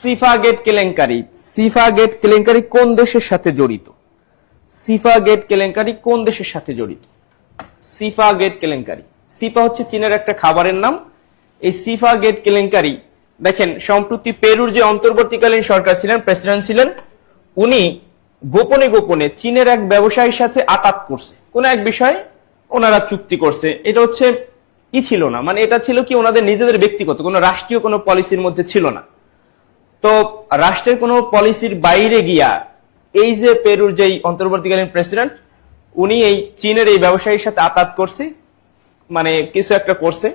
সিফাগেট কেলেঙ্কারি। সিফাগেট কেলেঙ্কারি কোন দেশের সাথে জড়িত? সিফাগেট কেলেঙ্কারি কোন দেশের সাথে জড়িত? সিফাগেট কেলেঙ্কারি, সিফা হচ্ছে চীনের একটা খাবারের নাম। এই সিফাগেট কেলেঙ্কারি দেখেন, সম্প্রতি পেরুর যে অন্তর্বর্তীকালীন সরকার ছিলেন, প্রেসিডেন্ট ছিলেন, উনি গোপনে গোপনে চীনের এক ব্যবসায়ীর সাথে আতাত করছে কোন এক বিষয়ে, ওনারা চুক্তি করছে। এটা হচ্ছে কি ছিল না, মানে এটা ছিল কি ওনাদের নিজেদের ব্যক্তিগত, কোনো রাষ্ট্রীয় কোনো পলিসির মধ্যে ছিল না। তো রাষ্ট্রের কোনো পলিসির বাইরে গিয়া এই যে পেরুর যেই অন্তর্বর্তীকালীন প্রেসিডেন্ট, উনি এই চীনের এই ব্যবসায়ীর সাথে আতাত করছে, মানে কিছু একটা করছে,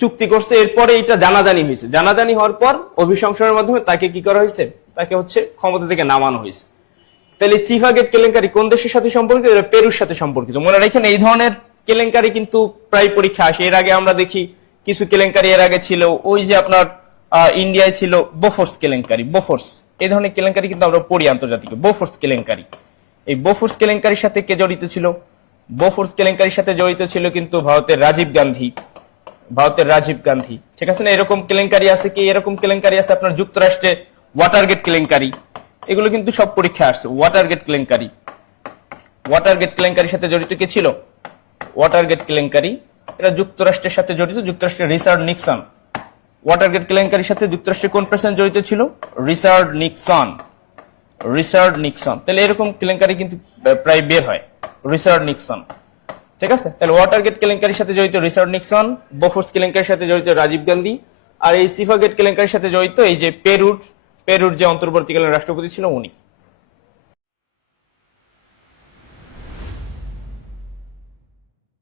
চুক্তি করছে। এরপরে এটা জানাজানি হয়েছে, জানাজানি হওয়ার পর অভিশংসনের মাধ্যমে তাকে কি করা হয়েছে, তাকে হচ্ছে ক্ষমতা থেকে নামানো হয়েছে। তাহলে সিফাগেট কেলেঙ্কারি কোন দেশের সাথে সম্পর্কিত? পেরুর সাথে সম্পর্কিত। মনে রাখেন, এই ধরনের কেলেঙ্কারি কিন্তু প্রায় পরীক্ষা আসে। এর আগে আমরা দেখি কিছু কেলেঙ্কারি এর আগে ছিল, ওই যে আপনার ইন্ডিয়ায় ছিল বোফোর্স কেলেঙ্কারি, বোফোর্স, এই ধরনের কেলেঙ্কারি কিন্তু আমরা পড়ি আন্তর্জাতিক। বোফোর্স কেলেঙ্কারি, এই বোফোর্স কেলেঙ্কারির সাথে কে জড়িত ছিল? বোফোর্স কেলেঙ্কারির সাথে জড়িত ছিল কিন্তু ভারতের রাজীব গান্ধী, ভারতের রাজীব গান্ধী, ঠিক আছে না? এরকম কেলেঙ্কারি আছে কি? এরকম কেলেঙ্কারি আছে আপনার যুক্তরাষ্ট্রে ওয়াটারগেট কেলেঙ্কারি, এগুলো কিন্তু সব পরীক্ষা আসছে। ওয়াটারগেট কেলেঙ্কারি, ওয়াটারগেট কেলেঙ্কারির সাথে জড়িত কে ছিল? ওয়াটারগেট কেলেঙ্কারি, এটা যুক্তরাষ্ট্রের সাথে জড়িত, যুক্তরাষ্ট্রের রিচার্ড নিক্সন। ওয়াটারগেট কেলেঙ্কারির সাথে যুক্তরাষ্ট্রের কোন প্রেসিডেন্ট জড়িত ছিল? Richard Nixon, Richard Nixon. তাহলে এরকম কেলেঙ্কারি কিন্তু প্রায় বের হয়, রিচার্ড নিক্সন, ঠিক আছে? তাহলে ওয়াটারগেট কেলেঙ্কারির সাথে জড়িত রিচার্ড নিক্সন, বোফোর্স কেলেঙ্কারির সাথে জড়িত রাজীব গান্ধী, আর এই সিফাগেট কেলেঙ্কারির সাথে জড়িত এই যে পেরুর যে অন্তর্বর্তীকালীন রাষ্ট্রপতি ছিল উনি।